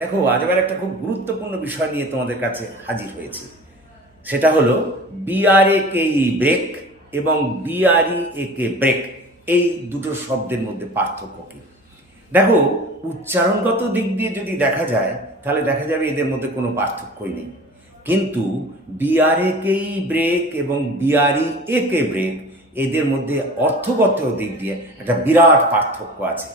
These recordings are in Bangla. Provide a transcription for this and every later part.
দেখো, আজ আবার একটা খুব গুরুত্বপূর্ণ বিষয় নিয়ে তোমাদের কাছে হাজির হয়েছি। সেটা হলো BRAKE ব্রেক এবং BREAK ব্রেক, এই দুটো শব্দের মধ্যে পার্থক্য কি। দেখো, উচ্চারণগত দিক দিয়ে যদি দেখা যায় তাহলে দেখা যাবে এদের মধ্যে কোনো পার্থক্যই নেই, কিন্তু BRAKE ব্রেক এবং BREAK ব্রেক, এদের মধ্যে অর্থগত দিক দিয়ে একটা বিরাট পার্থক্য আছে।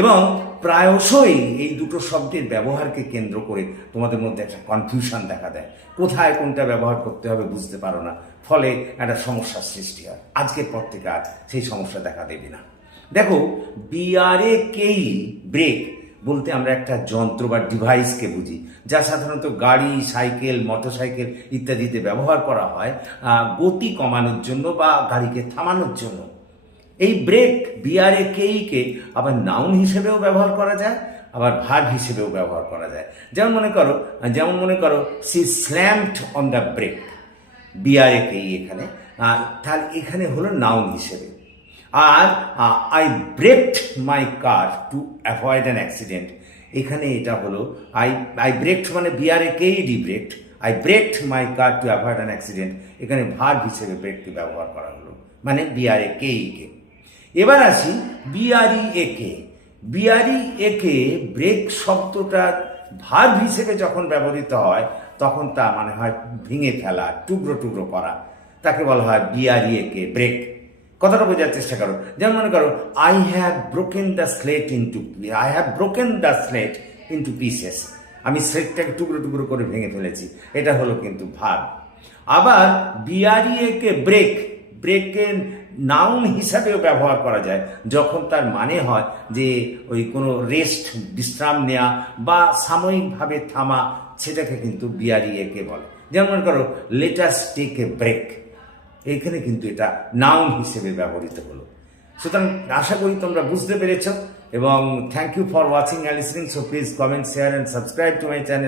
এবং প্রায়শই এই দুটো শব্দের ব্যবহারকে কেন্দ্র করে তোমাদের মধ্যে একটা কনফিউশন দেখা দেয়, কোথায় কোনটা ব্যবহার করতে হবে বুঝতে পারো না, ফলে একটা সমস্যার সৃষ্টি হয়। আজকের পর থেকে আর সেই সমস্যা দেখা দেবে না। দেখো, BRAKE ব্রেক বলতে আমরা একটা যন্ত্র বা ডিভাইসকে বুঝি, যা সাধারণত গাড়ি, সাইকেল, মোটরসাইকেল ইত্যাদিতে ব্যবহার করা হয় গতি কমানোর জন্য বা গাড়িকে থামানোর জন্য। এই ব্রেক BRAKE আবার নাউন হিসেবেও ব্যবহার করা যায়, আবার ভার্ব হিসেবেও ব্যবহার করা যায়। যেমন মনে করো she slammed on the brake, BRAKE এখানে, তাহলে এখানে হলো নাউন হিসেবে। আর I braked my car to avoid an accident, এখানে এটা হলো আই ব্রেকড মানে BRAKE braked, I braked my car to avoid an accident, এখানে ভার্ব হিসেবে ব্রেককে ব্যবহার করা হলো, মানে BRAKE। এবার আসি BREAK ব্রেক শব্দটা ভার্ব হিসেবে যখন ব্যবহৃত হয় তখন তা মানে হয় ভেঙে ফেলা, টুকরো টুকরো করা, তাকে বলা হয় BREAK ব্রেক। কথাটা বোঝার চেষ্টা করো। যেমন মনে করো I have broken the slate into pieces, আমি স্লেটটাকে টুকরো টুকরো করে ভেঙে ফেলেছি, এটা হলো কিন্তু ভার্ব। আবার BREAK ব্রেকের নাউন হিসাবেও ব্যবহার করা যায় যখন তার মানে হয় যে ওই কোনো রেস্ট, বিশ্রাম নেওয়া বা সাময়িকভাবে থামা, সেটাকে কিন্তু BREAK বলে। যেমন মনে করো let us take a break, এইখানে কিন্তু এটা নাউন হিসেবে ব্যবহৃত হলো। সুতরাং আশা করি তোমরা বুঝতে পেরেছ, এবং thank you for watching and listening. So please comment, share and subscribe to my channel.